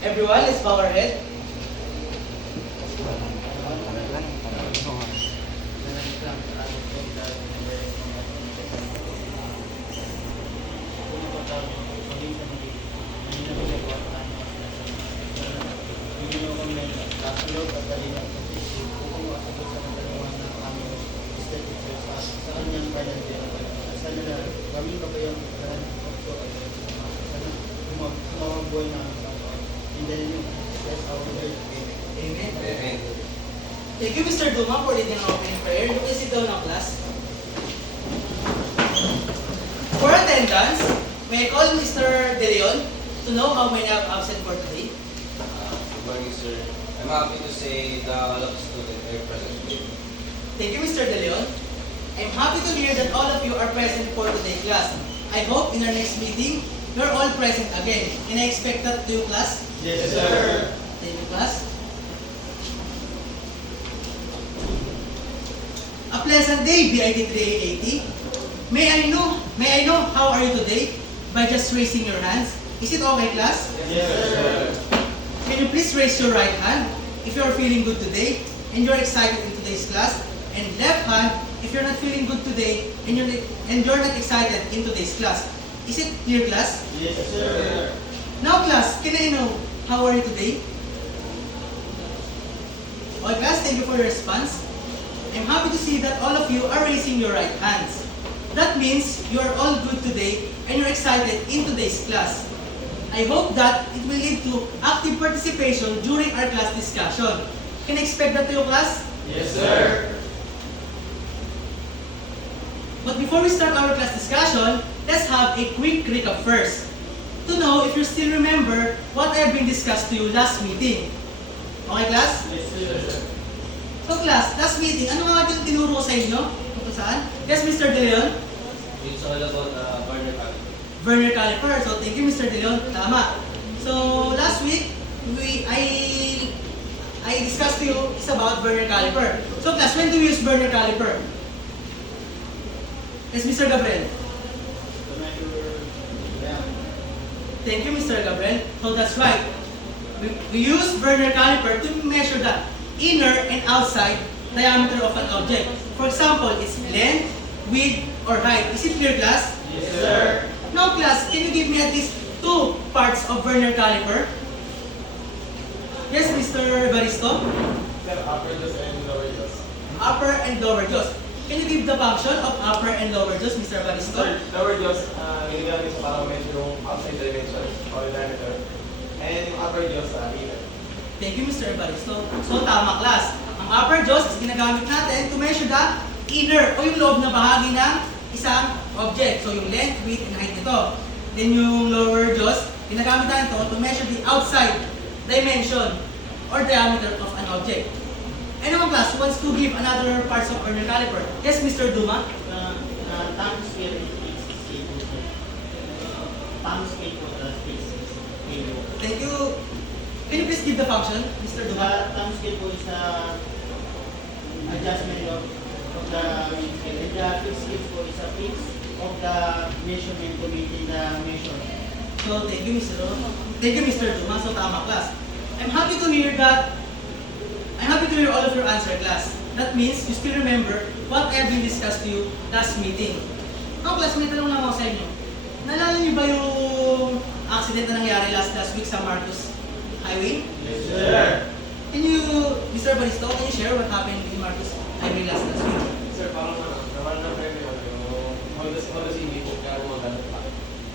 Everyone, let's bow our head. Amen. Thank you, Mr. Duma, for leading our opening prayer. You can sit down now, class. For attendance, may I call Mr. De Leon to know how many are absent for today? Good morning, sir. I'm happy to say that all of the students are present today. Thank you, Mr. De Leon. I'm happy to hear that all of you are present for today's class. I hope in our next meeting, you're all present again. Can I expect that to you, class? Yes, sir. Thank you, class. A pleasant day, BIT 380. May I know how are you today? By just raising your hands. Is it okay, class? Yes, sir. Can you please raise your right hand if you are feeling good today and you're excited in today's class? And left hand if you're not feeling good today and you're not excited in today's class. Is it clear, class? Yes, sir. Now, class, can I know how are you today? Okay, class, thank you for your response. I'm happy to see that all of you are raising your right hands. That means you are all good today and you're excited in today's class. I hope that it will lead to active participation during our class discussion. Can I expect that to you, class? Yes, sir. But before we start our class discussion, let's have a quick recap first to know if you still remember what I have been discussed to you last meeting. Okay, class? Yes, sir. So, class, last meeting, ano nga yung tinuro ko sa inyo? Kung saan? Yes, Mr. De Leon? It's all about burner caliper. Werner caliper. So, thank you, Mr. De Leon. Tama. So, last week, I discussed to you is about Werner caliper. So, class, when do we use Werner caliper? Yes, Mr. Gabriel. Thank you, Mr. Gabriel. So, that's right. We use Werner caliper to measure the inner and outside diameter of an object. For example, its length, width, or height. Is it clear, class? Yes, sir. Now, class, can you give me at least two parts of Werner caliper? Yes, Mr. Baristo? Sir, upper jaws and lower jaws. Upper and lower jaws. Can you give the function of upper and lower jaws, Mr. Baristo? Sir, lower jaws, ginagamit sa para measure yung outside dimension or diameter. And yung upper jaws, inner. Thank you, Mr. Baristo. So, tama, class. Ang upper jaws is ginagamit natin to measure the inner o yung loob na bahagi ng isang object. So, yung length, width, and height nito. Then, yung lower jaws, ginagamit natin ito to measure the outside dimension or diameter of an object. Anyone, class, who wants to give another parts of Werner caliper? Yes, Mr. Duma? Time scale is stable. Time scale for the space is stable. Thank you. Can you please give the function, Mr. The Duma? time scale po is adjustment of the main scale. And the fixed scale po is a fix of the measurement to maintain the measure. So, thank you, Mr. Duma. Thank you, Mr. Duma. So, tama, class. I'm happy to hear all of your answer, class. That means you still remember what I have been discussed to you last meeting. Now, class, may tanong lang ako sa inyo. Naalala niyo ba yung accident na nangyari last week sa Marcos Highway? Yes, sir. Can you, Mr. Baristo, can you share what happened in Marcos Highway last week? Sir, parang naman na premi yung Honda Civic po kaya gumagana pa.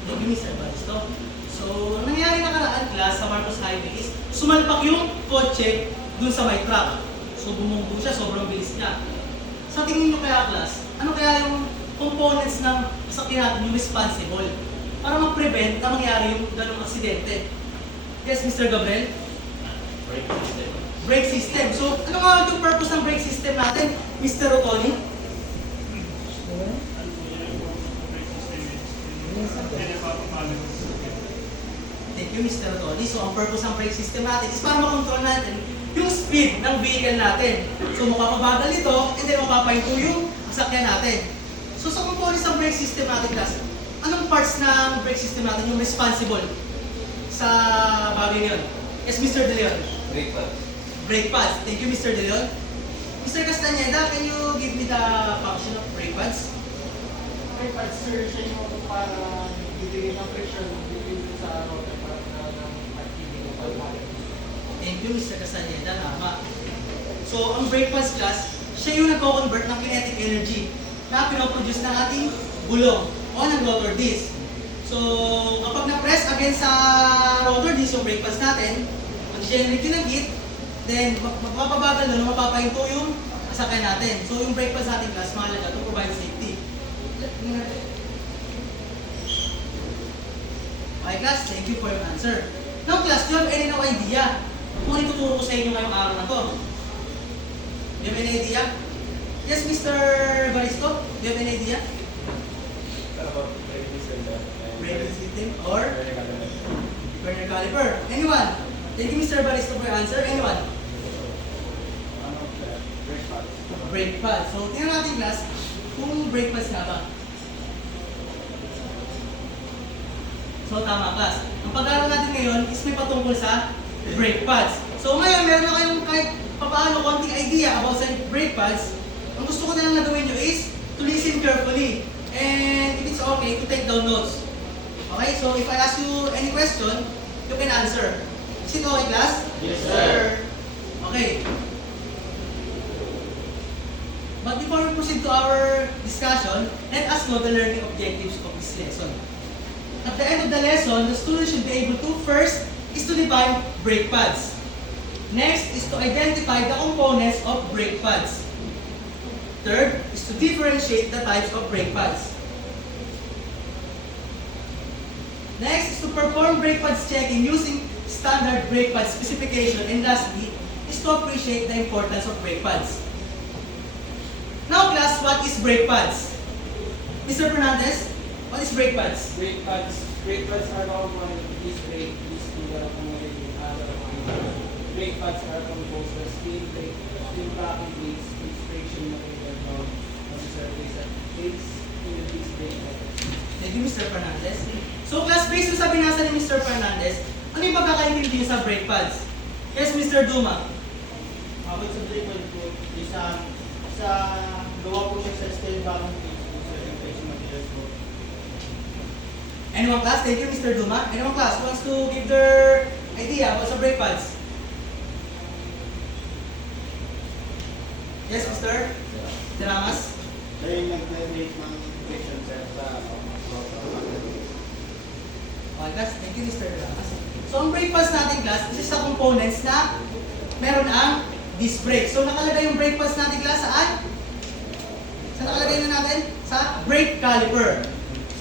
Thank you, Mr. Baristo. So, nangyari nakaraan, class, sa Marcos Highway is sumalpak yung kotse dun sa may truck. So, bumunggo siya, sobrang bilis niya. Sa tingin nyo kaya, class, ano kaya yung components ng sasakyan natin yung responsible para mag-prevent na mangyari yung ganong aksidente? Yes, Mr. Gabriel? Brake system. Brake system. So, ano nga yung purpose ng brake system natin, Mr. Rotoni? Thank you, Mr. Rotoni. So, ang purpose ng brake system natin is para makontrol natin yung speed ng vehicle natin. So, mapapabagal ito, and then mapapahinto yung sasakyan natin. So, sa components ng brake system natin, class, anong parts ng brake system natin yung responsible sa bagay yun? Yes, Mr. De Leon. Brake pads. Brake pads. Thank you, Mr. De Leon. Mr. Castañeda, can you give me the function of brake pads? Okay, but sir, siya yung para bibigyan ng friction between sa rotor para ng activity ng pagbalit. Thank you, Mr. Castañeda. Tama. So, ang brake pads class, siya yung nagko-convert ng kinetic energy na pinoproduce ng ating gulong o ng rotor disc. So, kapag na-press against sa rotor disc yung brake pads natin, mag-generate yun ng heat, then mapapabagal nun, mapapahinto yung sasakyan natin. So, yung brake pads natin class, mahalaga to provide safety. Okay class, thank you for your answer. Now class, do you have any no idea kung ano ituturo ko sa inyo ngayong araw na to? Do you have any idea? Yes, Mr. Baristo, do you have any idea? About braking system and Braking system or learning academy. burner caliper? Anyone? Thank you, Mr. Baristo, for your answer. Anyone? Brake pads. Brake pads. So, tingnan natin class, kung brake pads nga ba? So, tama class. Ang pag-aaral natin ngayon is may patungkol sa brake pads. So, ngayon, meron na kayong kahit papaano konting idea about sa brake pads. Ang gusto ko na lang na gawin nyo is to listen carefully. And if it's okay, to take down notes. Okay, so if I ask you any question, you can answer. Is it okay, class? Yes, sir. Okay. But before we proceed to our discussion, let us know the learning objectives of this lesson. At the end of the lesson, the student should be able to first is to define brake pads. Next is to identify the components of brake pads. Third is to differentiate the types of brake pads. Next is to perform brake pads checking using standard brake pad specification. And lastly is to appreciate the importance of brake pads. Now class, what is brake pads? Mr. Fernandez, what is brake pads? Brake pads are common disc brake, disc lever accumulating other components. Brake pads are composed of steel brake, steel bracket plates, which friction material found on the surface at plates in the disc brake pad. Thank you, Mr. Fernandez. So class, based sa binasa ni Mr. Fernandez, ano yung pagkakaintindi niyo sa brake pads? Yes, Mr. Duma. About sa brake pad po, sa gawa po siya sa steel bottom plates po sa friction materials po. Anyone class? Thank you, Mr. Duma. Anyone class who wants to give their idea about sa brake pads? Yes, Mr. Diramas? Siya yung nag-create ng friction sir sa rotor. Okay, class. Thank you, Mr. Diramas. So, ang brake pads natin, class, isa sa components na meron ang disc brake. So, nakalagay yung brake pads natin, class, saan? Saan nakalagay na natin? Sa brake caliper.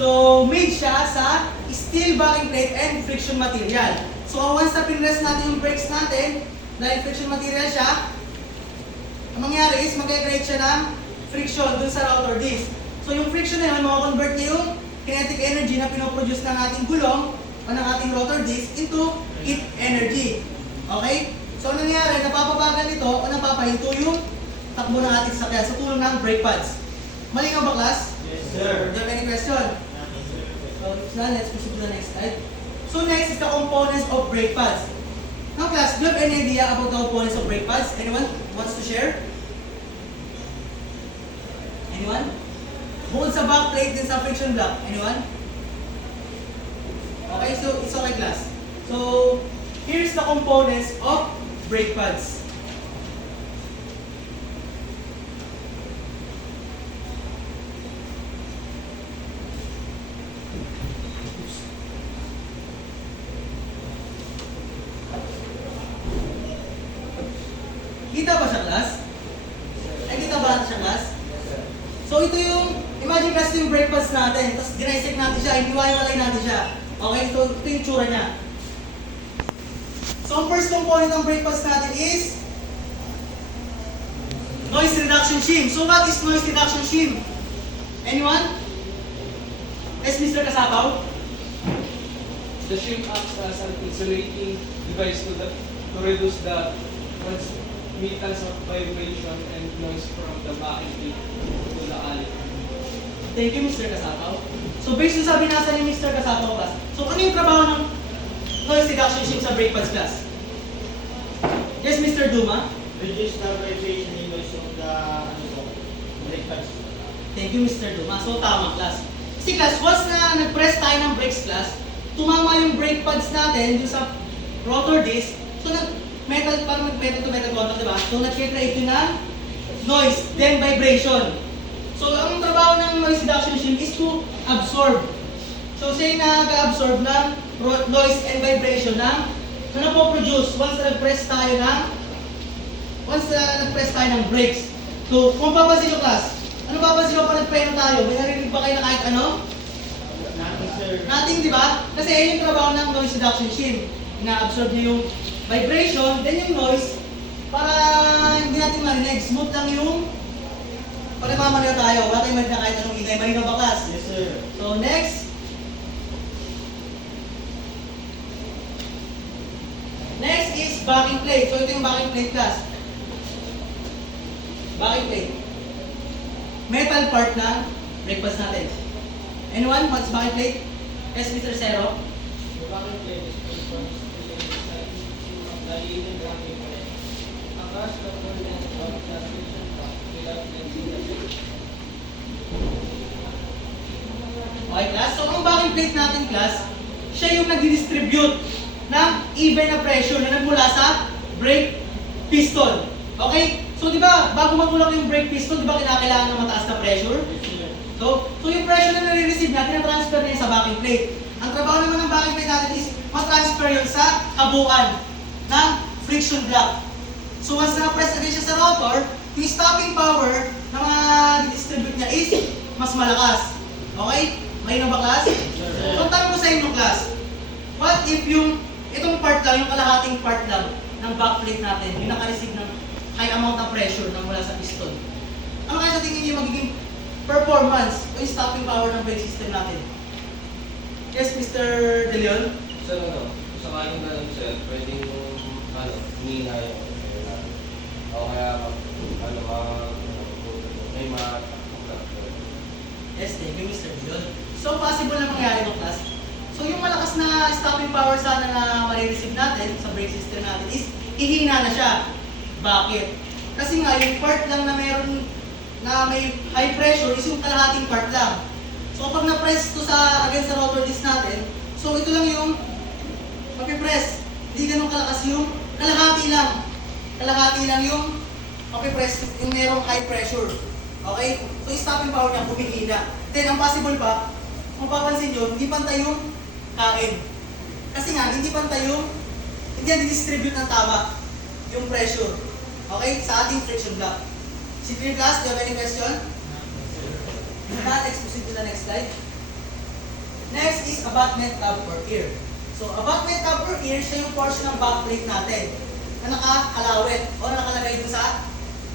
So, made siya sa steel backing plate and friction material. So, once na pinrest natin yung brakes natin, dahil friction material siya, ang mangyari is mag-create siya ng friction dun sa rotor disc. So, yung friction na yun, makakonvert niya yung kinetic energy na pinoproduce ng ating gulong o ng ating rotor disc into heat energy. Okay? So, ang nangyari, napapabagal ito o napapahinto yung takbo ng ating sakyan sa tulong ng brake pads. Malinaw ba, class? Yes, Do sir. you have any question? So, if not, let's proceed to the next slide. So, next is the components of brake pads. Now, class, do you have any idea about the components of brake pads? Anyone wants to share? Anyone? Bukod sa back plate din sa friction block. Anyone? Okay, so it's okay, class. So, here's the components of brake pads. Kita ba siya, class? Ay, kita ba siya, class? So, ito yung, imagine class, ito yung brake pads natin. Tapos, dinisect natin siya, iniwalay natin siya. Okay, so ito yung tsura niya. So, ang first component ng brake pads natin is noise reduction shim. So, what is noise reduction shim? Anyone? Yes, Mr. Kasapaw? The shim acts as an insulating device to reduce the transmittance of vibration and noise from the backing plate to the alley. Thank you, Mr. Kasapaw. So, based sa binasa ni Mr. Kasapaw, class, so ano yung trabaho ng noise reduction shim sa brake pads, class? Yes, Mr. Duma? Reduce the vibration inverse of the brake pads. Thank you, Mr. Duma. So, tama, class. Kasi class, once na nag-press tayo ng brakes, class, tumama yung brake pads natin yung sa rotor disc. So, metal, parang metal to metal contact, diba? So, nag-create yun ng noise, then vibration. So, ang trabaho ng noise reduction machine is to absorb. So, say nag-absorb ng noise and vibration ng na napoproduce once na nag-press tayo ng brakes. So, kung papansin nyo, class, ano papansin nyo pa nag-preno tayo? May narinig ba kayo na kahit ano? Nothing, sir. Nothing, di ba? Kasi yun yung trabaho ng noise reduction machine. Ina-absorb niya yung vibration, then yung noise, para hindi natin marinig. Smooth lang yung pag nagmamaniw tayo. Wala tayong marinig na kahit anong ingay. Marinig ba, class? Yes, sir. So, next. Next is backing plate. So, ito yung backing plate, class. Backing plate. Metal part ng brake pads natin. Anyone? What's backing plate? Yes, Mr. Zero. The backing plate is responsible of the leading braking plate. Across the full length of the friction path without lensing the brake. Okay, class. So, ang backing plate natin, class, siya yung nag-distribute ng even na pressure na nagmula sa brake piston. Okay? So, di ba, bago magulak yung brake piston, di ba kailangan ng mataas na pressure? So yung pressure na nare-receive natin, na-transfer na yun sa backing plate. Ang trabaho naman ng backing plate natin is ma-transfer yun sa kabuuan ng friction block. So once na-press agad siya sa rotor, yung stopping power na ma-distribute niya is mas malakas. Okay? May ba, class? So tanong ko sa inyo, class, what if yung itong part lang, yung kalahating part lang ng backplate natin, yung naka-receive ng high amount of pressure na mula sa piston? Ano kaya sa tingin niyo magiging performance o yung stopping power ng brake system natin? Yes, Mr. De Leon? Sir, sa kanin na lang, sir, pwedeng, humina yung air natin. O kaya, may Yes, thank you, Mr. De Leon. So, possible na mangyari ng class. So, yung malakas na stopping power sana na marireceive natin sa brake system natin is ihina na siya. Bakit? Kasi nga, yung part lang na meron na may high pressure is yung kalahating part lang. So pag na-press to against sa rotor disc natin, so ito lang yung mapipress. Hindi ganun kalakas yung kalahati lang. Kalahati lang yung mapipress yung merong high pressure. Okay? So yung stopping power niya humihina. Then ang possible pa, kung papansin nyo, hindi pantay yung kain. Kasi nga, hindi pantay yung, hindi distribute ng tama yung pressure. Okay? Sa ating friction block. Si Clear Class, do you have any question? Let's proceed to the next slide. Next is abutment tab or ear. So, abutment tab or ear, siya yung portion ng backplate natin na nakakalawit o nakalagay dun sa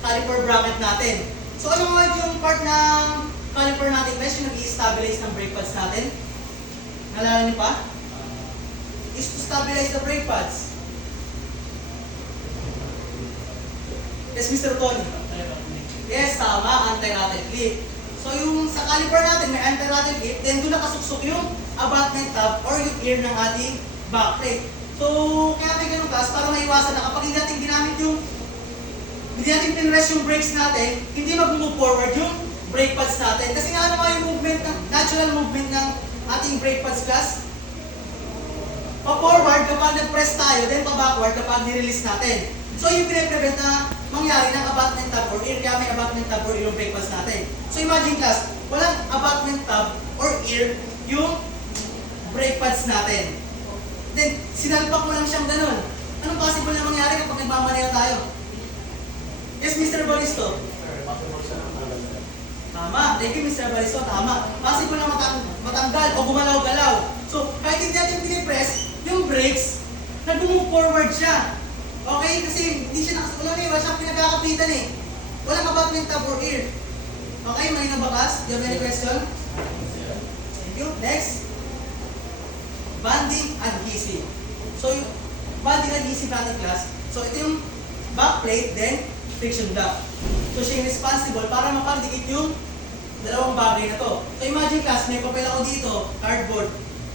caliper bracket natin. So, ano nga yung part ng caliper natin, guys, yung nag-i-stabilize ng brake pads natin? Nalala niyo pa? Is to stabilize the brake pads. Yes, Mr. Tony. Yes, tama, anti-rattle clip. So yung sa caliper natin may anti-rattle clip, then doon nakasuksok yung abutment tab or yung ear ng ating backplate. So kaya may ganun, class, para maiwasan na kapag hindi natin ginamit hindi natin pinrest yung brakes natin, hindi mag-move forward yung brake pads natin. Kasi nga ano yung movement, natural movement ng ating brake pads, class? Pa-forward kapag nag-press tayo, then pa-backward kapag nirelease natin. So yung pinaprevent na mangyari ng abutment tab or ear, kaya may abutment tab or ear yung brake pads natin. So imagine, class, walang abutment tab or ear yung brake pads natin. Then, sinalpak mo lang siyang ganun. Anong possible na mangyari kapag nagmamanaya tayo? Yes, Mr. Balisto. Tama. Thank you, Mr. Balisto. Tama. Possible na matanggal o gumalaw-galaw. So, kahit hindi natin pinipress, yung brakes, nag-move forward siya. Okay? Kasi hindi siya wala siyang pinagkakapitan eh. Walang abutment tab or ear. Okay? Malinaw ba, class? Do you have any question? Thank you. Next. Banding adhesive. So, yung banding adhesive natin, class. So, ito yung backplate, then friction block. So, siya yung responsible para mapagdikit yung dalawang bagay na to. So, imagine, class, may papel ako dito, cardboard.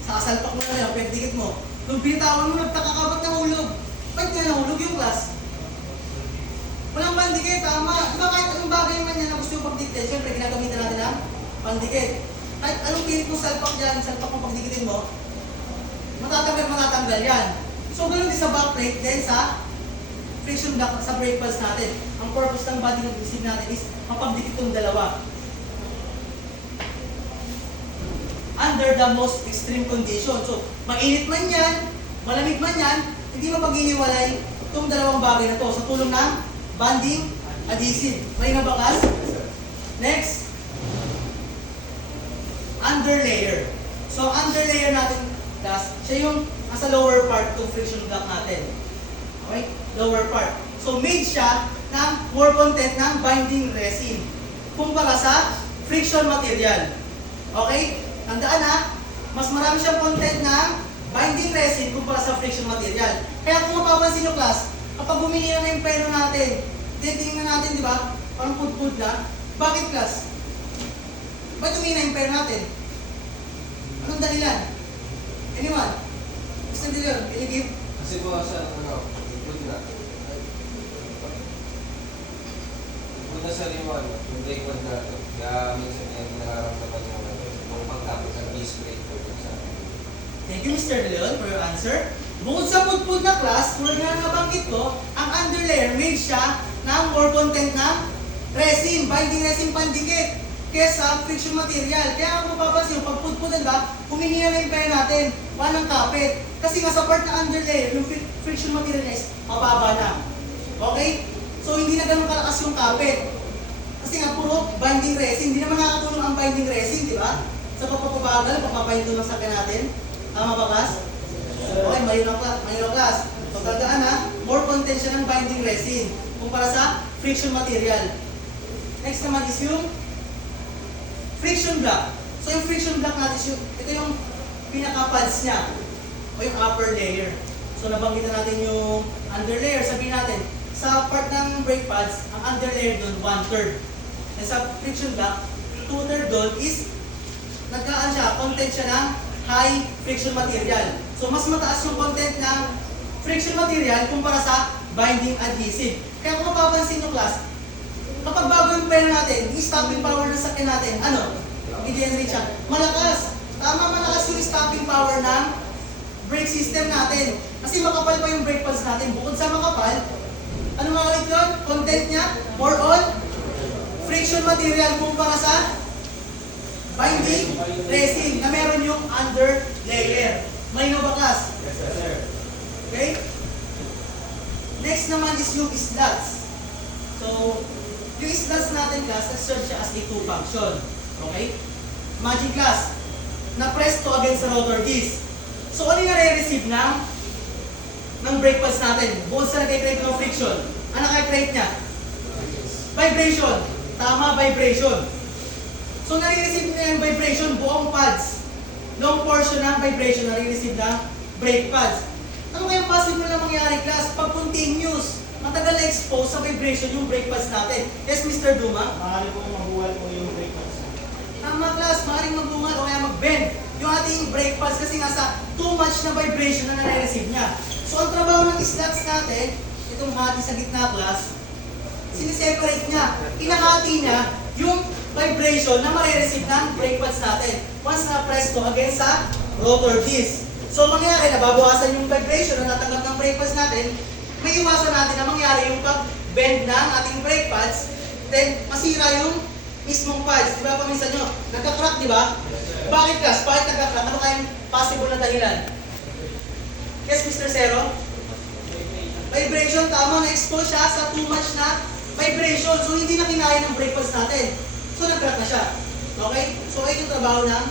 Sakasalpak mo na yan, pagdikit mo. Nung binitawan mo, nagtaka ka, ba't nahulog? Ba't nga nahulog yung, class? Walang pandikit, tama. Di ba kahit anong bagay man yan na gusto yung pagdikit, siyempre ginagamitan natin ang pandikit. Kahit anong pilit mong salpak dyan, salpak mong pagdikitin mo, matatanggal yan. So, ganun din sa backplate, then sa friction block sa brake pads natin. Ang purpose ng body ng adhesive natin is mapagdikit yung dalawa. Under the most extreme condition. So, mainit man yan, malamig man yan, hindi mapag-iniwalay itong dalawang bagay na to sa tulong ng bonding adhesive. May nabakas? Next, underlayer. So, underlayer natin, guys, siya yung nasa lower part itong friction block natin. Okay? Lower part. So, made siya ng more content ng binding resin kumpara sa friction material. Okay? Tandaan ha, mas marami siyang content ng binding resin kumpara sa friction material. Kaya kung mapapansin nyo class, kapag bumili na yung peno natin, titingnan natin, di ba? Parang pud-pud na. Bakit class? Ba't tumina yung peno natin? Anong dahilan? Anyone? Mr. De Leon, can you give? Kasi po sa good na. Good na sa liwan, yung breakpad natin. Kaya minsan yan nararamdaman yung pagtapos ng display po sa Thank you, Mr. De Leon, for your answer. Bukod sa pud-pud na class, tulad nga nabanggit ko, ang underlayer made siya ng more content ng resin, binding resin pandikit, kesa friction material. Kaya kung mapapansin, pag pud-pudan ba, humingi na yung pera natin, ng kapit. Kasi nga sa part na underlayer, yung friction material niya is mababa na. Okay? So, hindi na ganun kalakas yung kapit. Kasi nga puro binding resin. Hindi naman nakakatulong ang binding resin, di ba? Sa pagpapabagal, papapahinto ng sakyan natin. Tama ba, class? Okay, mayroong class. Pagkadaan ha, more content siya ng binding resin kumpara sa friction material. Next naman is yung friction block. So yung friction block natin, ito yung pinaka-pads niya o yung upper layer. So nabanggitan natin yung underlayer. Sabihin natin, sa part ng brake pads, ang underlayer doon 1/3. And sa friction block, 2/3 doon is nagkaan siya, content siya ng high friction material. So mas mataas yung content ng friction material kumpara sa binding adhesive. Kaya kung mapapansin nyo class, kapag bago yung pera natin, yung stopping power ng sakyan natin, ano? I-generate siya. Malakas. Tama, malakas yung stopping power ng brake system natin. Kasi makapal pa yung brake pads natin. Bukod sa makapal, ano nga ulit yun? Content niya, more on friction material kumpara sa binding resin na meron yung under layer. May no ba class? Yes, sir. Okay? Next naman is yung slots. So, yung slots natin class, serve siya as a two function. Okay? Imagine class, na-press to against sa rotor disc. So, ano yung nare-receive ng brake pads natin? Bukod sa nag-create ng friction, ano nag-create niya? Vibration. Tama, vibration. So, nare-receive niya yung vibration, buong pads. Long portion ng vibration nare-receive ng brake pads. Ano kaya possible na mangyari class? Pag continuous, matagal na expose sa vibration yung brake pads natin. Yes, Mr. Duma? Maaari po mabuhay po yung brake pads. Tama class, maaaring magbungal o kaya mag-bend yung ating brake pads kasi nga sa too much na vibration na nare-receive niya. So, ang trabaho ng slots natin, itong hati sa gitna class, siniseparate niya. Inahati niya yung vibration na marireceive ng brake pads natin once na-press to against sa rotor disc. So, mangyari, nababawasan yung vibration na natanggap ng brake pads natin, may iwasan natin na mangyari yung pag-bend ng ating brake pads, then masira yung mismong pads. Di ba paminsan nyo? Nagka-crack, di ba? Bakit class? Bakit nagka-crack? Ano kayang possible na dahilan? Yes, Mr. Zero? Vibration, tama. Na-expose siya sa too much na vibration. So, hindi na kinaya ng brake pads natin. So, nag-crack na siya. Okay? So, ito yung trabaho ng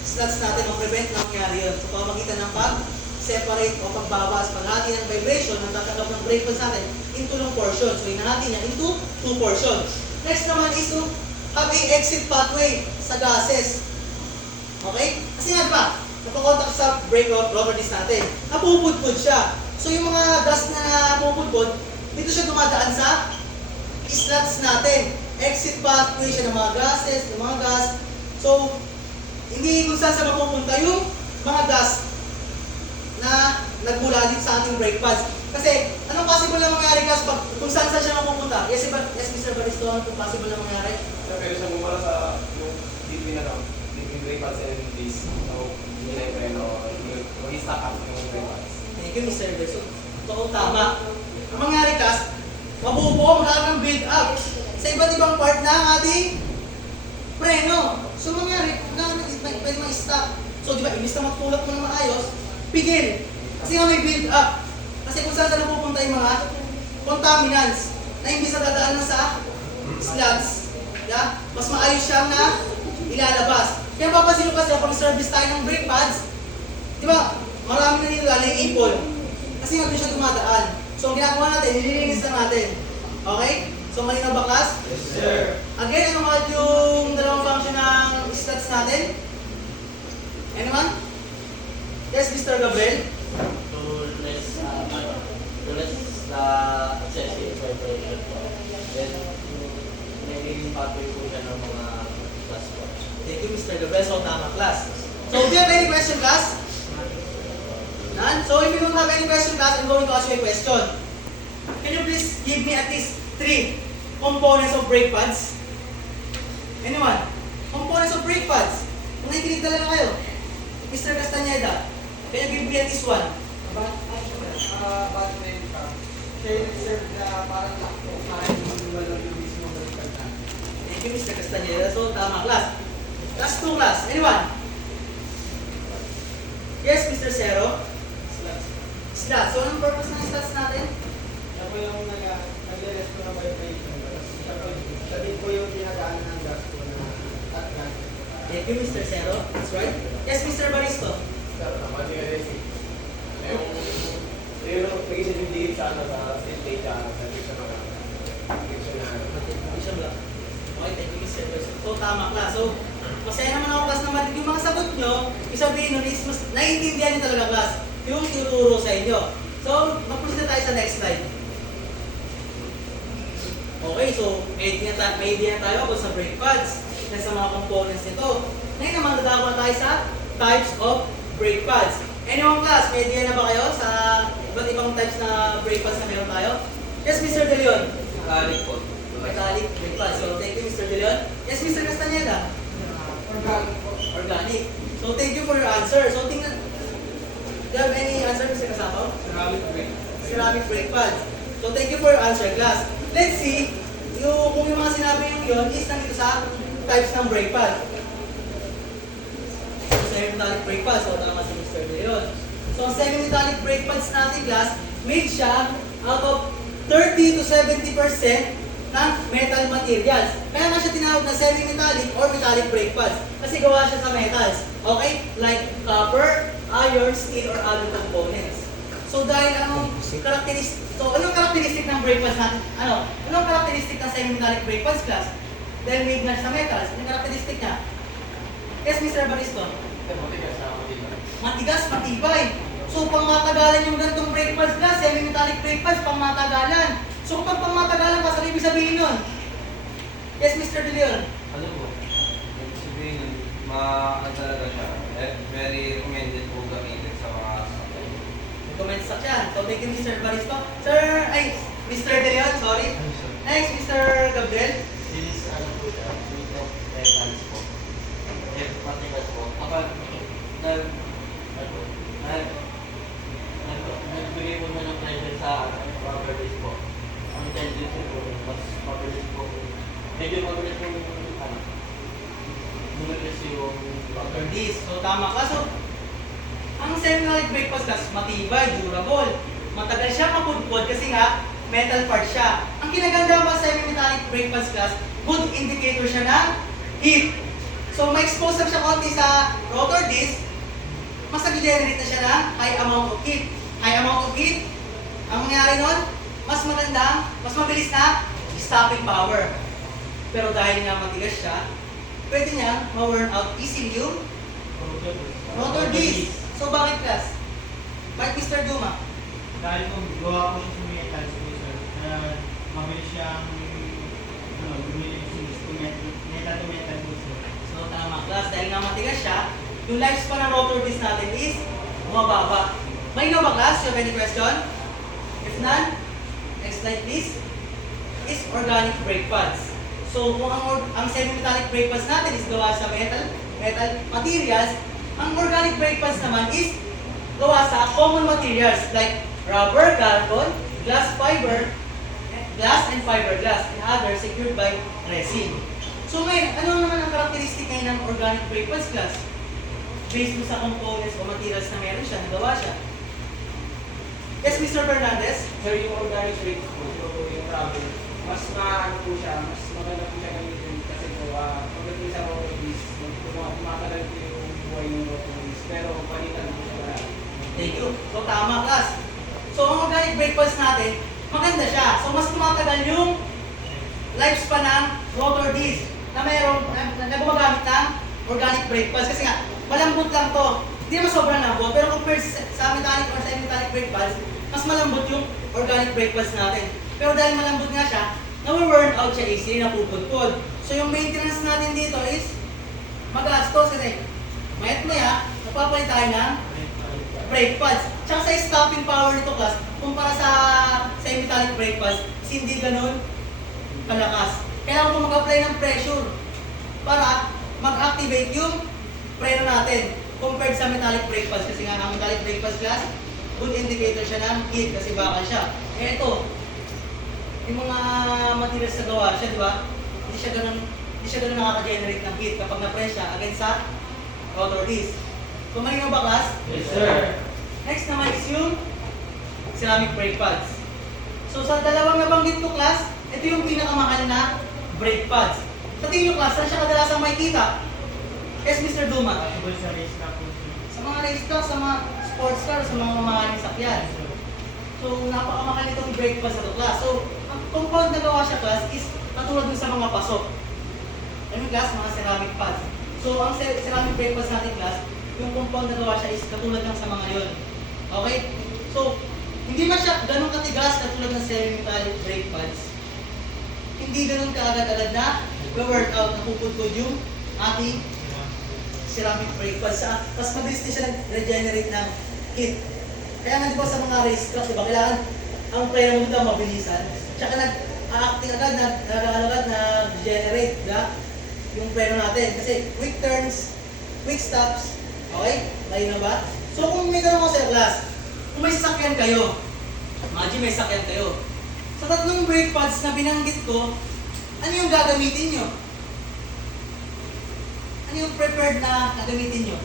slots natin o prevent na mangyari yun. So, pamagitan ng pag-separate o pagbawas, paghati ng vibration ng tatanggap ng brake pads natin into long portion. So, hinahati niya into two portions. Next naman is to have a exit pathway sa gases. Okay? Kasi nga ba, napakontak sa brake rotor disc natin, napupudpud siya. So, yung mga dust na napupudpud, dito siya dumadaan sa slots natin. Exit pathway siya ng mga gases, ng mga gas. So, hindi kung saan sa mapupunta yung mga gas na nagmula dito sa ating brake pads. Kasi, anong possible na mangyari kasi pag kung saan siya mapupunta? Yes, Mr. Baristo, ano po possible na mangyari? So, pwede siya bumara sa yung between brake pads and this. So, hindi na yung preno. Mag-stack up yung brake pads. Thank you, Mr. Baristo. Totoo, tama. Ang mangyari kas, mabubuo, magkakaroon ng build up sa iba't ibang part ng ating preno. So, mangyari, pwede ma-stop. So, di ba, imbis na magtulak mo ng maayos, pigil. Kasi nga may build up. Kasi kung saan napupunta yung mga contaminants na imbis na dadaan sa slugs, yeah, mas maayos siyang na ilalabas. Kaya papansin ko kasi pag service tayo ng brake pads, di ba, marami na nilala yung apple. Kasi nga doon siya dumadaan. So, ang ginagawa natin, nililinis na natin. Okay? So, malinaw ba, class? Yes, sir. Again, ano nga yung dalawang function ng slugs natin? Anyone? Yes, Mr. Gabriel? To less the excessive vibration po. Then, nagiging pathway po siya ng mga class po. Thank you, Mr. Gabriel. So, tama, class. So, do you have any question, class? None? So, if you don't have any question, class, I'm going to ask you a question. Can you please give me at least 3 components of brake pads? Anyone? Components of brake pads. Kung nakikinig talaga kayo. Mr. Castañeda, can you give me at least 1? Batman ka. Siya yung nag-serve na parang lakto kahit hindi wala yung mismo balikan na. Thank you, Mr. Castañeda. So, tama, class. Class 2, class. Anyone? Yes, Mr. Cero? Slots. So, anong purpose ng slots natin? Siya po yung nag-rest ko ng vibration. Siya din po yung dinadaanan ng gas ko na at gas. Thank you, Mr. Cero. That's right. Yes, Mr. Baristo. Sir, naman yung LSC. Yung nag-isip yung diit sa ano, sa state data, sa friction na friction na ano. Bishop lang. Okay, thank you, Mr. Baristo. So, tama, class. So, masaya naman ako, class, naman yung mga sagot nyo, yung sabihin nun is, mas naiintindihan nyo talaga, class, yung ituturo sa inyo. So, mag-proceed na tayo sa next slide. Okay, so, may idea na tayo about sa brake pads, na sa mga components nito. Ngayon naman, dadako na tayo sa types of brake pads. Anyone, class, may idea na ba kayo sa iba't ibang types na brake pads na meron tayo? Yes, Mr. De Leon. Metallic po. Metallic brake pads. So, thank you, Mr. De Leon. Yes, Mr. Castañeda. Organic po. Organic. So, thank you for your answer. So, tingnan. Do you have any answer, Mr. Kasapaw? Ceramic brake. Ceramic brake pads. So, thank you for your answer, class. Let's see, kung yung mga sinabi yung yun is nandito sa types ng brake pad. So, semi-metallic brake pads. So, tama si Mr. De Leon. So, ang semi-metallic brake pads natin, class, made siya out of 30 to 70% ng metal materials. Kaya nga siya tinawag na semi-metallic or metallic brake pads. Kasi gawa siya sa metals. Okay? Like copper, iron, steel, or other components. So dahil anong karakteristik ng brake pads natin? Anong karakteristik ng semi-metallic brake pads, class? Dahil made na sa metals. Anong karakteristik niya? Yes, Mr. Baristo. Matigas na matigas. Matigas, matibay. So pang matagalan yung ganitong brake pads, class, semi-metallic brake pads, pang matagalan. So kapag pang matagalan ka, saan ibig sabihin nun? Yes, Mr. De Leon. Ano po? Ibig sabihin, talaga siya. Very recommended po gamitin sa mga sasakyan. Comment section. So thank you, Mr. Baristo. Mr. De Leon, sorry. Next, Mr. Gabriel. This is ano po siya, with of metals po. If matigas po, kapag nagbigay mo na ng pressure sa rubber disc po, ang tendency po, mas mabilis po, medyo mabilis po yung bumilis yung Rubber disc. So tama ka. So, ang semi-metallic brake pads, class, matibay, durable. Matagal siya mapudpod kasi nga, metal part siya. Ang kinaganda pa sa semi-metallic brake pads, class, good indicator siya ng heat. So, ma-expose lang siya konti sa rotor disc, mas nag-generate na siya ng high amount of heat. High amount of heat, ang mangyari nun, mas maganda, mas mabilis na stopping power. Pero dahil nga matigas siya, pwede niya ma-worn out easily yung rotor disc. So, bakit, class? Bakit, Mr. Duma? Dahil kung gawa ko siya sa metal, sir, na mabilis siyang lumilis to metal po, sir. So, tama, class. Dahil nga matigas siya, yung lifespan ng rotor disc natin is bumababa. May ba, class? You have any question? If none, Next slide please. Is organic brake pads. So kung ang semi-metallic brake pads natin is gawa sa metal materials, ang organic brake pads naman is gawa sa common materials like rubber, carbon, glass and fiberglass, and others secured by resin. So ngayon, ano naman ang karakteristik ngayon ng organic brake pads class? Based mo sa components o materials na meron siya, nagawa siya. Yes, Mr. Fernandez? Sir, yung organic brake po, yung rubber, mas maano po siya, mas maganda po siya gamitin kasi po, pagdating sa rotor disc, tumatagal po yung buhay ng rotor disc, pero palitan po siya wala. Thank you. So tama class. So ang organic brake pads natin, maganda siya. So mas tumatagal yung lifespan ng rotor disc na mayroong na gumagamit ng organic brake pads kasi nga malambot lang to. Hindi naman sobrang lambot, pero compared sa metallic or semi-metallic brake pads, mas malambot yung organic brake pads natin. Pero dahil malambot nga siya, na-worn out siya easily, napupudpud. So yung maintenance natin dito is magastos kasi mayat-maya, napapalit tayo ng brake pads. Tsaka sa stopping power nito class, kumpara sa semi-metallic brake pads, is hindi ganun kalakas. Kailangan mo mag-apply ng pressure para mag-activate yung preno natin compared sa metallic brake pads. Kasi nga ang metallic brake pads class, good indicator siya ng heat kasi bakal siya. Eh ito, yung mga materials na gawa siya, di ba? Hindi siya ganun nakaka-generate ng heat kapag na-press siya against sa rotor disc. So malinaw ba class? Yes, sir. Next naman is yung ceramic brake pads. So sa dalawang nabanggit ko class, ito yung pinakamahal na brake pads. Sa tingin nyo class, saan siya kadalasang makikita? Yes, Mr. Duma. Sa mga race car, sa mga sports car, sa mga mamahaling sakyan. So napakamahal itong brake pads na ito class. So ang compound na gawa siya class is katulad dun sa mga pasok. Ano class? Mga ceramic pads. So ang ceramic brake pads natin class, yung compound na gawa siya is katulad lang sa mga yon. Okay? So, hindi man siya ganun katigas katulad ng semi-metallic brake pads. Hindi ganun kaagad-agad na workout na pupudpud yung ating ceramic brake pads. Tapos mabilis din siya nag-regenerate ng heat. Kaya nga di ba sa mga race truck, diba, kailangan ang preno mo dito mabilisan. Tsaka nag-acting agad, nag-generate yung preno natin. Kasi quick turns, quick stops, okay? Layo na ba? So kung may tanong ko sa class, kung may sasakyan kayo, imagine may sasakyan kayo. Sa tatlong brake pads na binanggit ko, ano yung gagamitin nyo? Ano yung preferred na gagamitin nyo?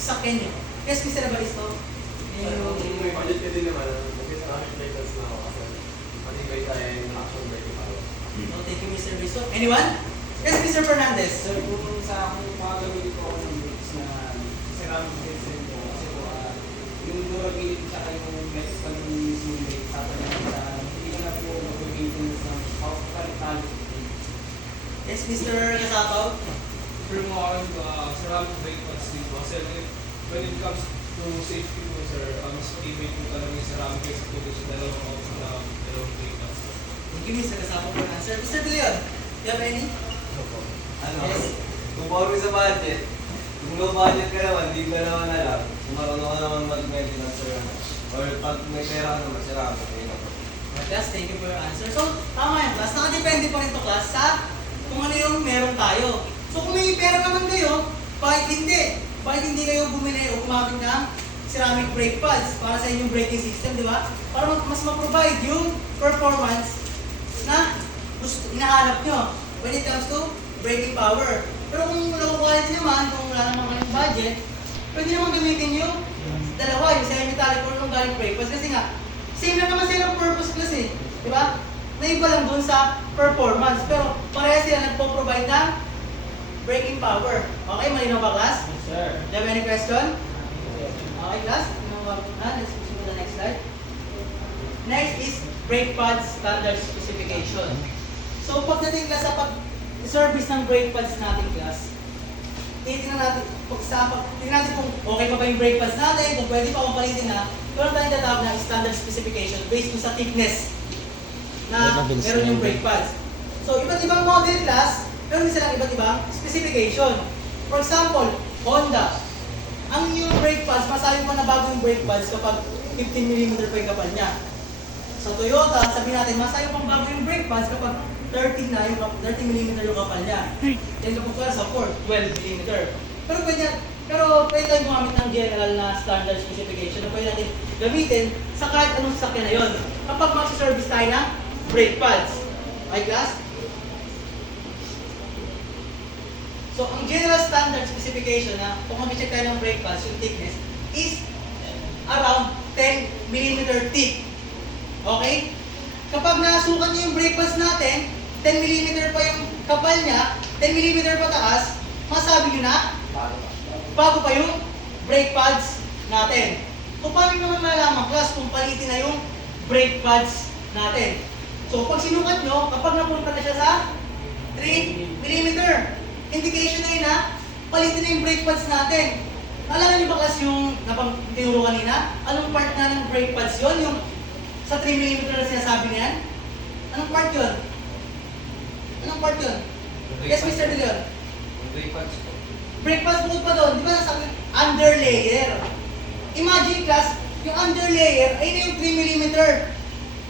Sasakyan nyo. Yes, Mr. Abalisto? Kung may budget ka din naman, mag-ceramic brake pads na ako kasi matibay tayo yung action brake power. No, thank you, Mr. Abalisto. Anyone? Yes, Mr. Fernandez. Sir, kung sa akong mga gamitin ko ng brakes na ceramic brakes din po, kasi po, yung durability tsaka yung lifespan ng mismo brake, tatalaga sa hindi na po mag-maintenance ng palit-palit. Yes, Mr. Kasapaw. Pero mga akin, ceramic brake pads din po. Kasi when it comes to safety po, sir, mas matibay po talaga yung ceramic kaysa po sa dalawang brake pads. Thank you, Mr. Kasapaw, for answer. Mr. De Leon, do you have any? Ano? Yes. Kung puro sa budget, kung low budget ka naman, di ka naman alam. Kung marunong ka naman mag-maintenance or ano. Or pag may pera ka naman, sira ka kayo naman. Class, thank you for your answer. So, tama yan, class. Nakadepende pa rin to, class, sa kung ano yung meron tayo. So, kung may pera naman kayo, bakit hindi? Bakit hindi kayo bumili o gumamit ng ceramic brake pads para sa inyong braking system, di ba? Para mas ma-provide yung performance na gusto, hinahanap nyo when it comes to braking power. Pero kung low quality naman, kung wala naman kayong budget, pwede naman gamitin yung dalawa, yung semi-metallic or organic brake pads. Kasi nga, same lang naman sila purpose class eh. Di ba? Naiba lang dun sa performance. Pero pareha sila nagpo-provide ng braking power. Okay, malinaw ba class? Yes, sir. Do you have any question? Okay class? Let's proceed to the next slide. Next is brake pad standard specification. So pagdating class sa pag-service ng brake pads natin class, titingnan natin kung okay pa ba yung brake pads natin, kung pwede pa palitin na, meron tayong tatawag na standard specification based sa thickness na meron yung brake pads. So iba't ibang model class, meron din silang iba't ibang specification. For example, Honda. Ang new brake pads, masabi pa na bagong brake pads kapag 15mm pa yung kapal niya. Sa Toyota, sabihin natin, masayo pang bago yung brake pads kapag 30 na yung 30 mm yung kapal niya. Then kapag wala sa Ford, 12 mm. Pero pwede tayong gumamit ng general na standard specification na pwede natin gamitin sa kahit anong sasakyan na yun. Kapag magsiservice tayo ng brake pads. Okay, class? So, ang general standard specification na kung mag-check tayo ng brake pads, yung thickness, is around 10 mm thick. Okay? Kapag nasukat niyo yung brake pads natin, 10 mm pa yung kapal niya, 10 mm pa taas, masabi niyo na, bago pa yung brake pads natin. Kung paano naman malalaman, class, kung palitin na yung brake pads natin. So, pag sinukat nyo, kapag napunta na siya sa 3 mm, indication na yun na, palitin na yung brake pads natin. Alam niyo ba, class, yung tinuro kanina? Anong part na ng brake pads yun? Yung sa 3 mm na sinasabi niyan? Anong part yun? Anong part yun? Yes, Mr. De Leon. Brake pads po. Brake pads bukod pa doon, di ba nasabi? Underlayer. Imagine, class, yung underlayer ay na yung 3 mm.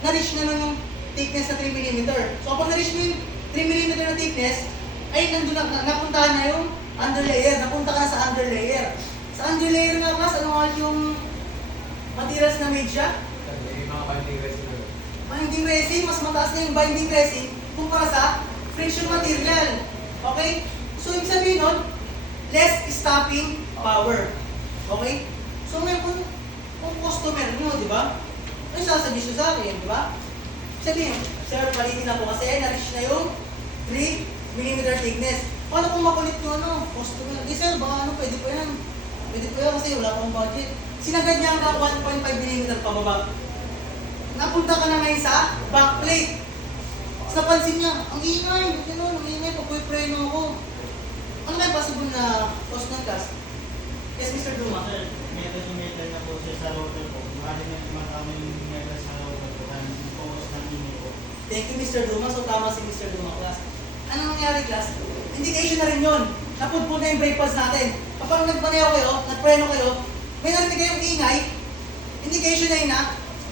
Na-reach na nun yung thickness na 3 mm. So kapag na-reach mo yung 3 mm na thickness, ay nandun napuntahan na yung underlayer. Napunta ka na sa underlayer. Sa underlayer nga, class, ano nga yung materials na made siya? Yung mga binding resin na Binding resin, mas mataas na yung binding resin kumpara sa friction material. Okay? So, ibig sabihin nun, less stopping power. Okay? So, ngayon, kung customer nyo, di ba? Ano yung sasabihin nyo sa akin, di ba? Sabihin, sir, palitin na po kasi na-reach na yung 3 mm thickness. Paano kung makulit nyo, customer? Di sir, baka pwede po yan. Pwede po yan kasi wala pang budget. Sinagad niya hanggang 1.5 mm pababa. Napunta ka na ngayon sa backplate. Sa napansin niya, ang ingay, ang ingay, papuy-preno ako. Ano kayo possible na cost ng gas? Yes, Mr. Duma. Sir, metal na po siya sa rotor po. Marami yung metal sa rotor po. Kaya yung focus ng inyo po. Thank you, Mr. Duma. So, tama si Mr. Duma, class. Ano nangyari, class? Indication na rin yun. Napudpud na yung brake pads natin. Kapag nagpaneo kayo, nagpreno kayo, may narinig kayong ingay, indication na yun na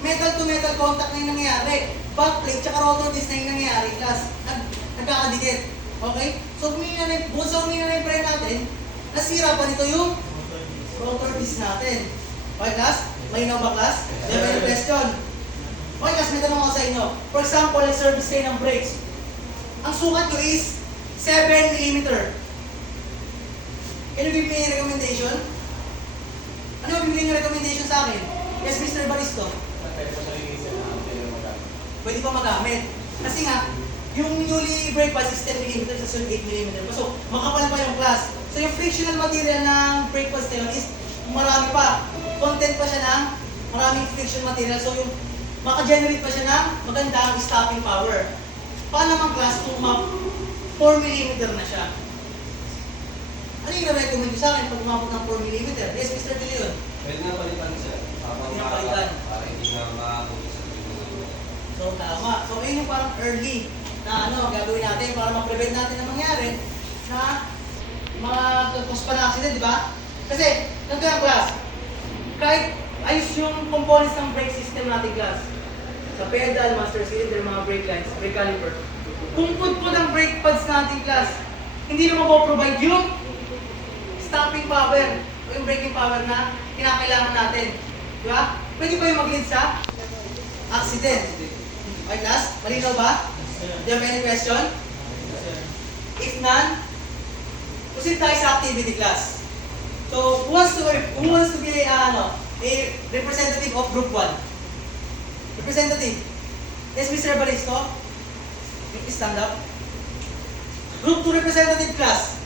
metal to metal contact na yung nangyayari. Backplate tsaka rotor disc na yung nangyayari, class. Nagkakadikit. Okay? So, bukod sa humina na yung preno natin, nasira pa nito yung rotor disc natin. Okay, class? Malinaw ba, class? Do you have any question? Okay, class, may tanong ako sa inyo. For example, nag-service kayo ng brakes. Ang sukat nyo is 7 mm. Can you give me a recommendation? Ano bibigyan yung recommendation sa akin? Yes, Mr. Baristo. pwede pa siya linisin na pwede magamit. Pwede pa magamit. Kasi nga, yung newly brake pads is 10 mm sa 8 mm. So, makapal pa yung class. So, yung frictional material ng brake pads na yun is marami pa. Content pa siya ng maraming friction material. So, yung maka-generate pa siya ng magandang stopping power. Paano naman class kung 4 mm na siya? Ano yung na-recommend nyo sa akin pag umabot ng 4 mm? Yes, Mr. De Leon. Pwede na palitan siya. Pwede na palitan. Para hindi na makakulit sa pinag. So, tama. So, yun yung parang early na gagawin natin para ma-prevent natin na mangyari na mag-cause pa ng accident, di ba? Kasi, ganito yung class. Kahit ayos yung components ng brake system natin, class. Sa pedal, master cylinder, mga brake lines, brake caliper. Kung pudpud ang brake pads natin, class, hindi na mapoprovide yung stopping power o yung braking power na kinakailangan natin. Di ba? Pwede ba yung mag-lead sa accident? Okay, class? Malinaw ba? Do you have any question? If none, proceed tayo sa activity, class. So, who wants to be a representative of Group 1? Representative. Yes, Mr. Baristo. Please stand up. Group 2 representative, class.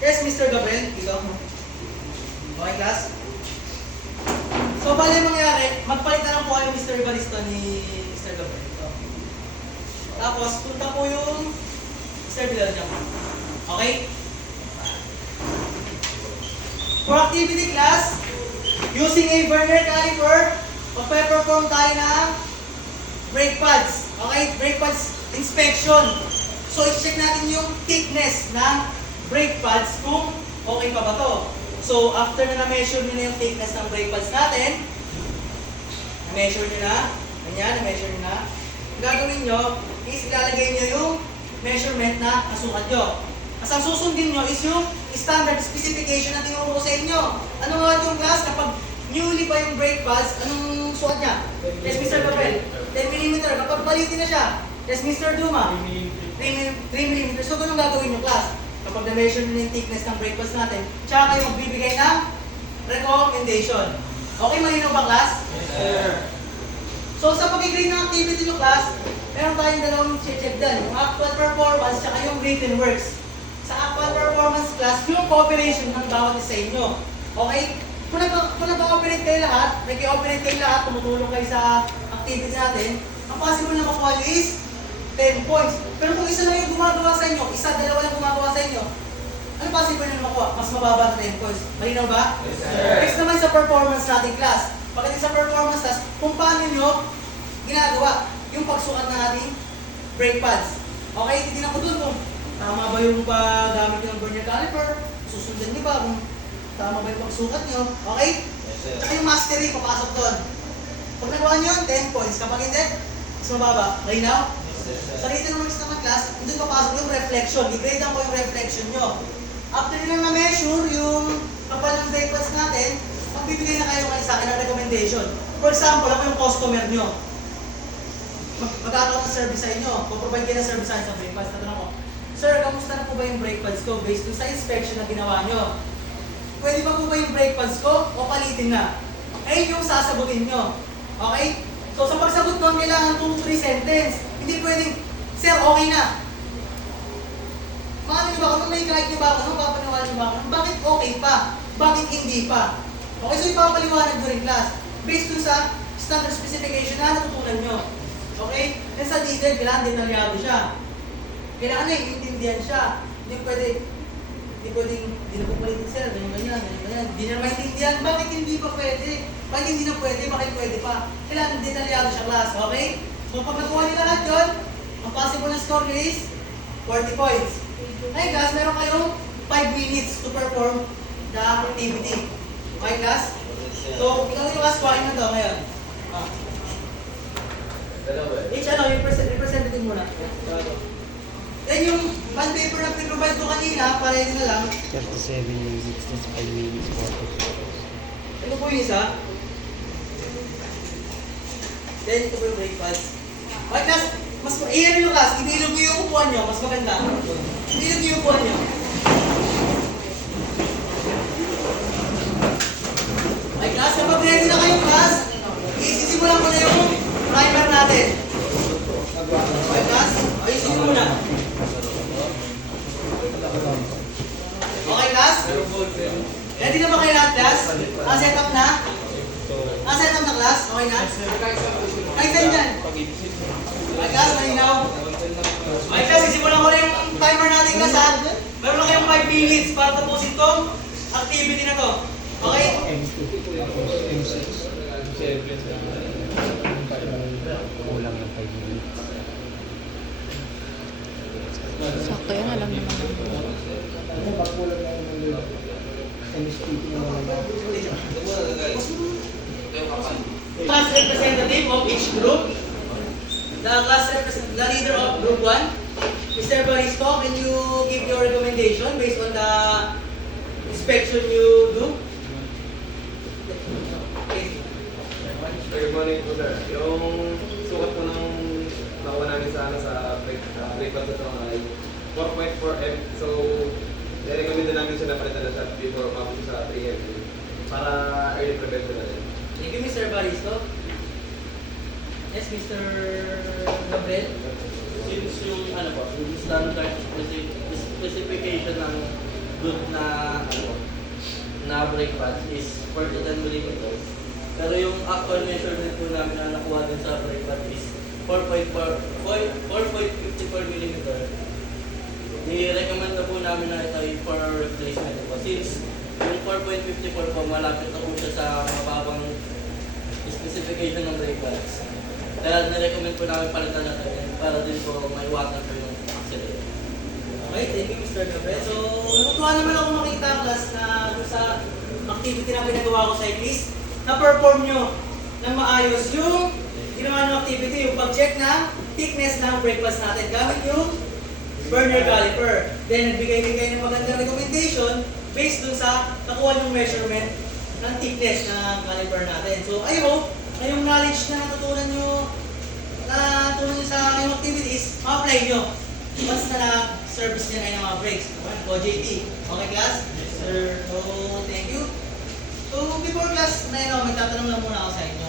Yes, Mr. Gabriel. Ito. Okay, class. So, bali yung mangyari, magpalitan lang po kayo Mr. Baristo ni Mr. Gabriel. Ito. Tapos, punta po yung Mr. Bilal niya. Okay? For activity, class, using a Vernier caliper, magpe-perform tayo ng brake pads. Okay? Brake pads inspection. So, i-check natin yung thickness ng brake pads kung okay pa ba to. So, after na na-measure nyo na yung thickness ng brake pads natin, na-measure nyo na, Ganyan, na-measure nyo na. Ang gagawin nyo is ilalagay nyo yung measurement na nasukat nyo. As ang susundin nyo is yung standard specification na tinuro ko sa inyo. Ano nga yung class? Kapag newly pa yung brake pads, anong sukat niya? Yes, Mr. Gabriel. 10 mm. Kapag palitin na siya, yes, Mr. Duma. 3 mm. So, ganun gagawin nyo, class. Kapag na-measure nyo yung thickness ng brake pads natin, tsaka kayo magbibigay ng recommendation. Okay, malinaw ba, class? Yes, sir. So, sa pag-grade ng activity nyo, class, meron tayong dalawang check dyan. Yung actual performance, tsaka yung written works. Sa actual performance class, yung cooperation ng bawat isa inyo. Okay? Kung nag-ooperate kayo lahat, nag-ooperate kayo lahat, tumutulong kayo sa activity natin, ang possible na makuha nyo is 10 points. Pero kung isa lang yung gumagawa sa inyo, isa, dalawa lang gumagawa sa inyo, ano possible na makuha? Mas mababa na 10 points. Malinaw ba? Yes, sir. Next naman sa performance natin class. Pagdating sa performance class, kung paano nyo ginagawa yung pagsukat ng ating brake pads. Okay, titignan ko dun kung tama ba yung paggamit ng vernier caliper, susundan nyo ba kung tama ba yung pagsukat nyo. Okay? Yes, sir. Saka yung mastery, papasok doon. Pag nagawa nyo yun, 10 points. Kapag hindi, mas mababa. Malinaw? Yes, sir. Sa written works naman class, doon papasok yung reflection. I-grade ko yung reflection nyo. After nyo na na-measure yung kapal ng brake pads natin, magbibigay na kayo sa akin ng recommendation. For example, ako yung customer nyo. Magkakaroon ng service sa inyo. Puprovide kayo ng service sa akin sa brake pads. Tatanong ko, Sir, kamusta na po ba yung brake pads ko based dun sa inspection na ginawa nyo? Pwede ba po ba yung brake pads ko o palitin na? Ayun yung sasagutin nyo. Okay? So sa pagsagot nun, kailangan 2-3 sentence. Hindi pwedeng, Sir, okay na. Maano nyo ba ako? Nung may kahit nyo ba ako? Nung papaniwala nyo ba ako? Bakit okay pa? Bakit hindi pa? Okay, so ipapaliwanag nyo rin class. Based dun sa standard specification na natutunan nyo. Okay? Then sa detail, kailangan detalyado siya. Kailangan na iintindihan siya. Hindi na po pwede, sir, ganyan. Hindi na maintindihan. Bakit hindi pa pwede? Bakit hindi na pwede? Bakit pwede pa? Kailangan detalyado siya, class. Okay? So, pag nakuha nyo lahat yun, ang possible na score nyo is 40 points. Okay, class, meron kayong 5 minutes to perform the activity. Okay, class? So, ikaw yung class, kuhain na to ngayon. Dalawa eh. Each yung representative muna. Then yung bond paper na pinrovide ko kanina, parehin na lang. 37 minutes, that's 5 minutes, 40. Ano po yung isa? Then ito po yung brake pads. Okay, class, iyan nyo class, ibilog nyo yung upuan nyo, mas maganda. Ibilog nyo yung upuan nyo. Okay, class, kapag ready na kayo class, isisimulan ko na yung primer natin. Okay, class, ayusin nyo muna. Okay, class? Ready na ba kayo lahat, class? Set up na? Set up na, class? Okay na? Kahit saan dyan? Okay, class, malinaw? Okay, class, isimulan ko na yung timer natin, class, ha? Meron na kayong 5 minutes para tapusin tong activity na to. Okay? Kulang ng 5 minutes. Sakto yan, alam naman. Ano ba kulang na yung MSPT na mga Class representative of each group. The leader of group 1. Mr. Baristo, can you give your recommendation based on the inspection you do? Good morning po sir. Yung sukat ko ng nakuha namin sa brake pads ito ay 4.4 M. So, i-recommend na namin siya na palitan na siya before mabot sa 3 M para early prevention na rin. Thank you, Mr. Baristo. Yes, Mr. Gabriel. Since yung yung standard specification ng good na brake pads is 4 to 10 mm. Pero yung actual measurement po namin na nakuha din sa brake pad is 4.54 mm. I-recommend na po namin na ito ay for replacement po. Since yung 4.54 po malapit na po siya sa mababang specification ng brake pads. Kaya nirecommend po namin palitan natin para din po maiwasan po yung accident. Okay, thank you, Mr. Gabriel. So, natutuwa naman ako makita, class, na doon sa activity na pinagawa ko sa list, na-perform nyo ng maayos yung ginawa ng activity yung pag-check ng thickness ng brake pads natin gamit yung burner caliper. Then, nagbigay-bigay ng magandang recommendation based dun sa nakuha yung measurement ng thickness ng caliper natin. So, I hope na yung knowledge na natutunan nyo sa yung activities, ma-apply nyo once na na-service nyo kayo ng mga brakes. O JT. Okay, class? Yes, sir. So, thank you. So, before class, may tatanong lang muna ako sa inyo.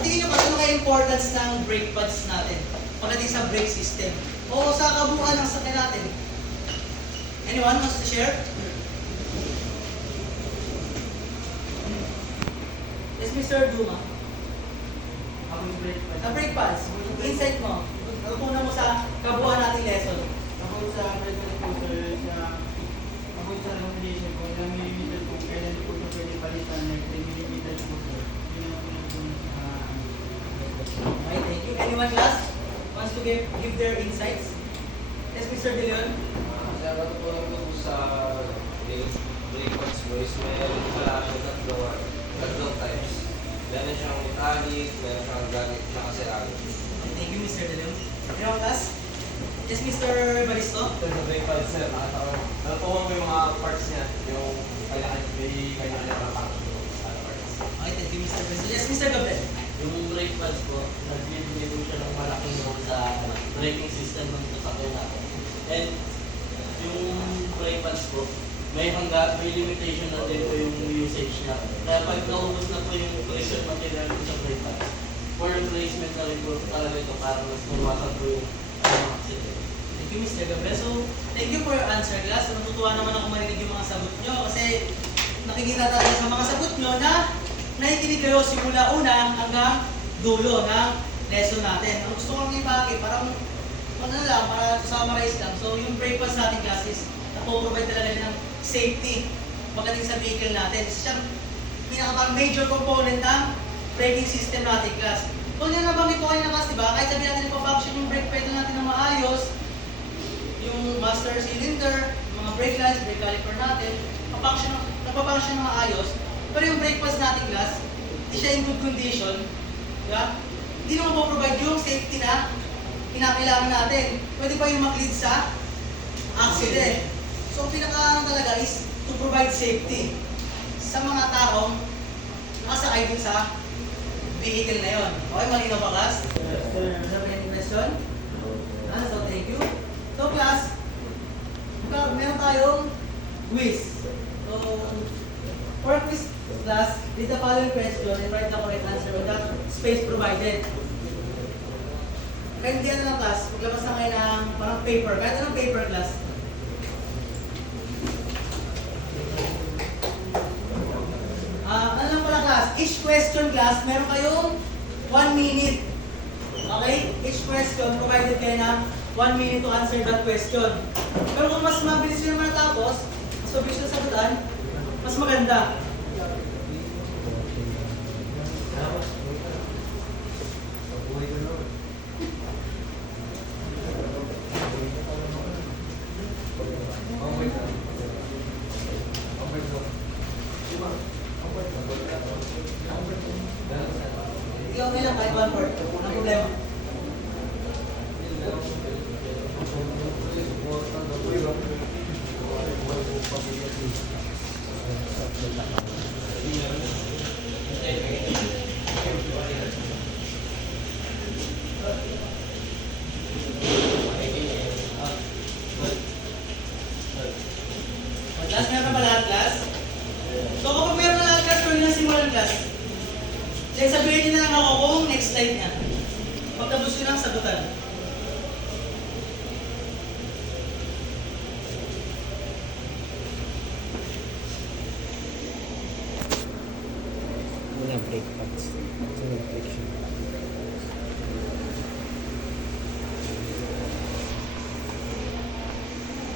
Tingin nyo ba ano kaya importance ng brake pads natin pagdating sa brake system o sa kabuuan ng sakyan natin? Anyone wants to share? Yes, Mr. Duma. Ako yung brake pad. Sa brake pads, insight mo. Natutunan mo sa kabuuan nating lesson. Ako sa brake pad po sir, ako sa recommendation ko, ilang millimeter po, kailan po ito pwede palitan, like 10 millimeter po sir. Yun ang pinag-tunod sa Okay, thank you. Anyone class wants to give their insights? Yes, Mr. De Leon. Sa natutunan ko sa brake pads mo is meron pala tatlong types. Meron siyang metallic, meron siyang granite, tsaka ceramic. Thank you, Mr. De Leon. Anyone class? Yes, Mr. Baristo. Ito sa brake pad, sir. Natutuwa mo yung mga parts niya, yung kanya-kanya mga parts. Okay, thank you, Mr. Baristo. Yes, Mr. Gabriel. Yung brake pads po, nagbibigay po siya ng malaking role sa braking system ng sasakyan natin. And yung brake pads po, may limitation na din po yung usage niya. Kaya pag naubos na po yung pressure material po sa brake pads, for replacement na rin po talaga ito para mas mawasan po yung accident. Thank you, Mr. Gabriel. So, thank you for your answer, class. So, natutuwa naman ako marinig yung mga sagot nyo kasi nakikita talaga sa mga sagot nyo na nakikinig kayo simula una hanggang dulo ng lesson natin. Ang gusto kong ibagi, parang para summarize lang. So, yung brake pads natin, class, is napoprovide talaga ng safety pagdating sa vehicle natin. Isa siyang pinaka major component ng braking system natin, class. Kung yan nabanggit ko kayo na class, diba? Kahit sabihin natin ipa-function yung brake pedal natin na maayos, yung master cylinder, mga brake lines, brake caliper natin, nagpa-function na maayos, pero yung brake pads natin, class, hindi siya in good condition, diba? Hindi naman po provide yung safety na kinakailangan natin. Pwede pa yung mag-lead sa accident. So, pinaka talaga is to provide safety sa mga taong nakasakay dun sa vehicle na yon. Okay, malinaw ba, class? Is there any question? So, thank you. So, class, meron tayong quiz. So, for quiz class, read the following question and write the correct answer with that space provided. Kaya hindi lang class, maglabas na kayo ng parang paper. Kahit anong paper, class. Ano lang pala, class? Each question, class, meron kayong 1 minute. Okay? Each question, provided kayo ng 1 minute to answer that question. Pero kung mas mabilis nyo naman natapos, mas mabilis na sagutan, mas maganda. Okay lang, kahit 1 word. Walang problema. Class, meron na ba lahat, class? So kapag meron na lahat, class, pwede na simulan, class. Then sabihin niyo na lang ako kung next slide niya. Pagtapos ko ng sagutan. Wala brake pads. So, reflection.